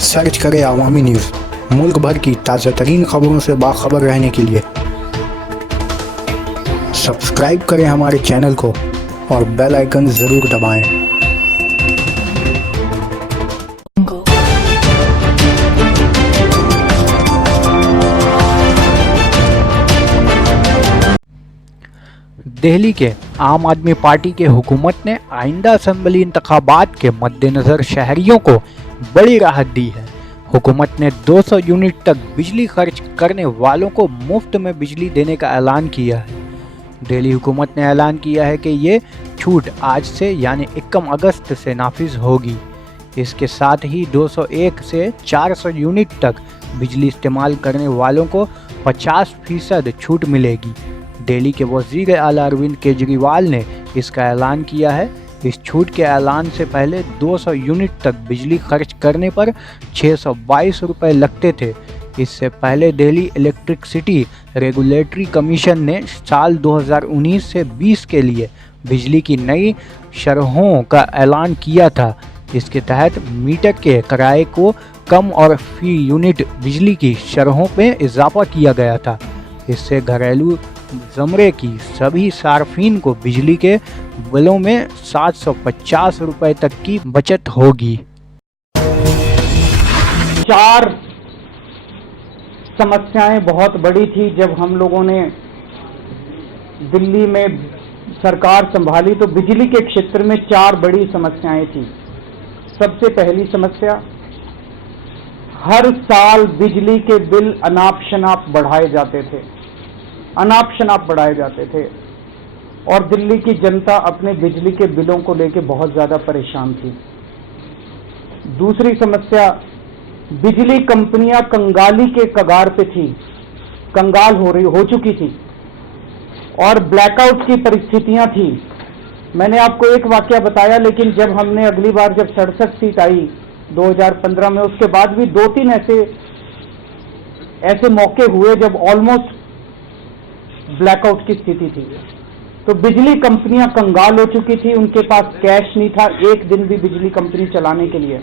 Search करें अवामी news. मुल्क भर की ताज़ा तरीन खबरों से बाखबर रहने के लिए सब्सक्राइब करें हमारे चैनल को और बेल आइकन ज़रूर दबाएं। दिल्ली के आम आदमी पार्टी के हुकूमत ने आइंदा असेंबली इंतखाबात के मद्देनज़र शहरियों को बड़ी राहत दी है। हुकूमत ने 200 यूनिट तक बिजली खर्च करने वालों को मुफ्त में बिजली देने का ऐलान किया है। दिल्ली हुकूमत ने ऐलान किया है कि ये छूट आज से यानी 21 अगस्त से नाफिज होगी। इसके साथ ही 201 से 400 यूनिट तक बिजली इस्तेमाल करने वालों को 50% छूट मिलेगी। दिल्ली के वज़ीर आला अरविंद केजरीवाल ने इसका ऐलान किया है। इस छूट के ऐलान से पहले 200 यूनिट तक बिजली खर्च करने पर 622 रुपये लगते थे। इससे पहले दिल्ली इलेक्ट्रिसिटी रेगुलेटरी कमीशन ने साल 2019 से 20 के लिए बिजली की नई शरहों का ऐलान किया था। इसके तहत मीटर के किराए को कम और फी यूनिट बिजली की शरहों में इजाफा किया गया था। इससे घरेलू ज़मरे की सभी सार्फिन को बिजली के बिलों में 750 रुपये तक की बचत होगी। 4 समस्याएं बहुत बड़ी थी जब हम लोगों ने दिल्ली में सरकार संभाली, तो बिजली के क्षेत्र में 4 बड़ी समस्याएं थी। सबसे पहली समस्या, हर साल बिजली के बिल अनाप शनाप बढ़ाए जाते थे, और दिल्ली की जनता अपने बिजली के बिलों को लेकर बहुत ज़्यादा परेशान थी। दूसरी समस्या, बिजली कंपनियां कंगाली के कगार पे थी, कंगाल हो चुकी थी और ब्लैकआउट की परिस्थितियां थी। मैंने आपको एक वाकया बताया, लेकिन जब हमने अगली बार जब 67 सीट आई 2015 में, उसके बाद भी 2-3 ऐसे मौके हुए जब ऑलमोस्ट ब्लैकआउट की स्थिति थी। तो बिजली कंपनियां कंगाल हो चुकी थी, उनके पास कैश नहीं था एक दिन भी बिजली कंपनी चलाने के लिए।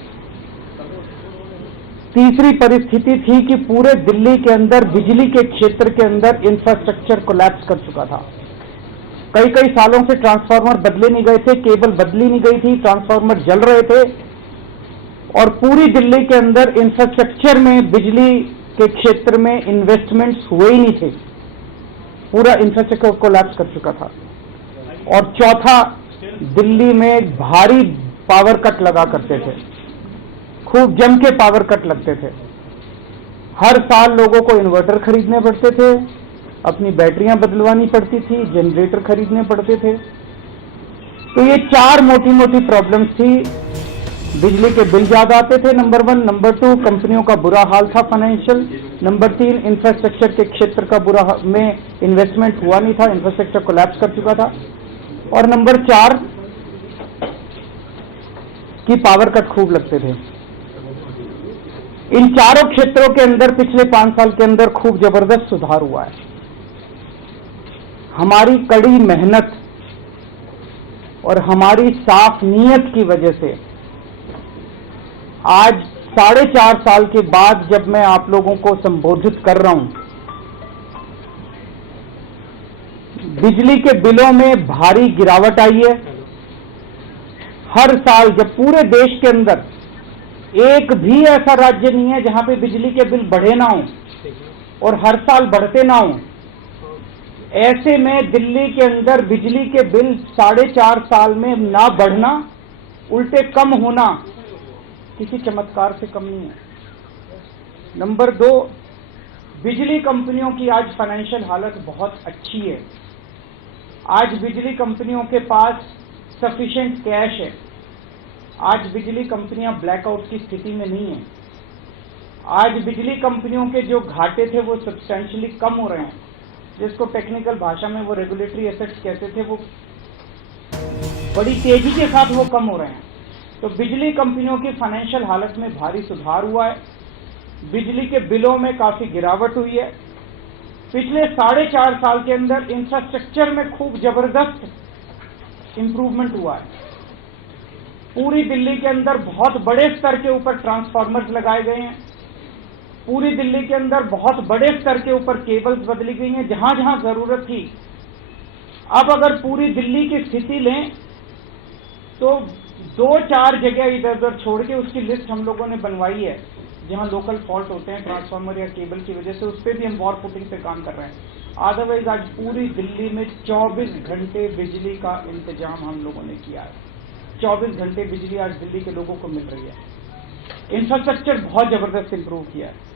तीसरी परिस्थिति थी कि पूरे दिल्ली के अंदर बिजली के क्षेत्र के अंदर इंफ्रास्ट्रक्चर कोलैप्स कर चुका था। कई सालों से ट्रांसफार्मर बदले नहीं गए थे, केबल बदली नहीं गई थी, ट्रांसफार्मर जल रहे थे और पूरी दिल्ली के अंदर इंफ्रास्ट्रक्चर में बिजली के क्षेत्र में इन्वेस्टमेंट्स हुए ही नहीं थे, पूरा इंफ्रास्ट्रक्चर कोलैप्स कर चुका था। और चौथा, दिल्ली में भारी पावर कट लगा करते थे, खूब जम के पावर कट लगते थे। हर साल लोगों को इन्वर्टर खरीदने पड़ते थे, अपनी बैटरियां बदलवानी पड़ती थी, जनरेटर खरीदने पड़ते थे। तो ये 4 मोटी प्रॉब्लम्स थी। बिजली के बिल ज्यादा आते थे, नंबर 1। नंबर 2, कंपनियों का बुरा हाल था फाइनेंशियल। नंबर 3, इंफ्रास्ट्रक्चर के क्षेत्र का में इन्वेस्टमेंट हुआ नहीं था, इंफ्रास्ट्रक्चर कोलैप्स कर चुका था। और नंबर 4 की पावर कट खूब लगते थे। इन चारों क्षेत्रों के अंदर पिछले 5 साल के अंदर खूब जबरदस्त सुधार हुआ है। हमारी कड़ी मेहनत और हमारी साफ नीयत की वजह से आज 4.5 साल के बाद जब मैं आप लोगों को संबोधित कर रहा हूं, बिजली के बिलों में भारी गिरावट आई है। हर साल, जब पूरे देश के अंदर एक भी ऐसा राज्य नहीं है जहां पे बिजली के बिल बढ़े ना हो और हर साल बढ़ते ना हो, ऐसे में दिल्ली के अंदर बिजली के बिल 4.5 साल में ना बढ़ना, उल्टे कम होना किसी चमत्कार से कम नहीं है। नंबर 2, बिजली कंपनियों की आज फाइनेंशियल हालत बहुत अच्छी है। आज बिजली कंपनियों के पास सफिशिएंट कैश है। आज बिजली कंपनियां ब्लैकआउट की स्थिति में नहीं है। आज बिजली कंपनियों के जो घाटे थे वो सब्सटेंशियली कम हो रहे हैं, जिसको टेक्निकल भाषा में वो रेगुलेटरी एसेट्स कहते थे, वो बड़ी तेजी के साथ वो कम हो रहे हैं। तो बिजली कंपनियों की फाइनेंशियल हालत में भारी सुधार हुआ है। बिजली के बिलों में काफी गिरावट हुई है। पिछले 4.5 साल के अंदर इंफ्रास्ट्रक्चर में खूब जबरदस्त इंप्रूवमेंट हुआ है। पूरी दिल्ली के अंदर बहुत बड़े स्तर के ऊपर ट्रांसफार्मर्स लगाए गए हैं। पूरी दिल्ली के अंदर बहुत बड़े स्तर के ऊपर केबल्स बदली गई हैं जहां जहां जरूरत थी। अब अगर पूरी दिल्ली की स्थिति लें तो 2-4 जगह इधर उधर छोड़ के उसकी लिस्ट हम लोगों ने बनवाई है जहां लोकल फॉल्ट होते हैं ट्रांसफार्मर या केबल की वजह से, उस पर भी हम वॉर फुटिंग पे काम कर रहे हैं। अदरवाइज आज पूरी दिल्ली में 24 घंटे बिजली का इंतजाम हम लोगों ने किया है। 24 घंटे बिजली आज दिल्ली के लोगों को मिल रही है। इंफ्रास्ट्रक्चर बहुत जबरदस्त इंप्रूव किया है।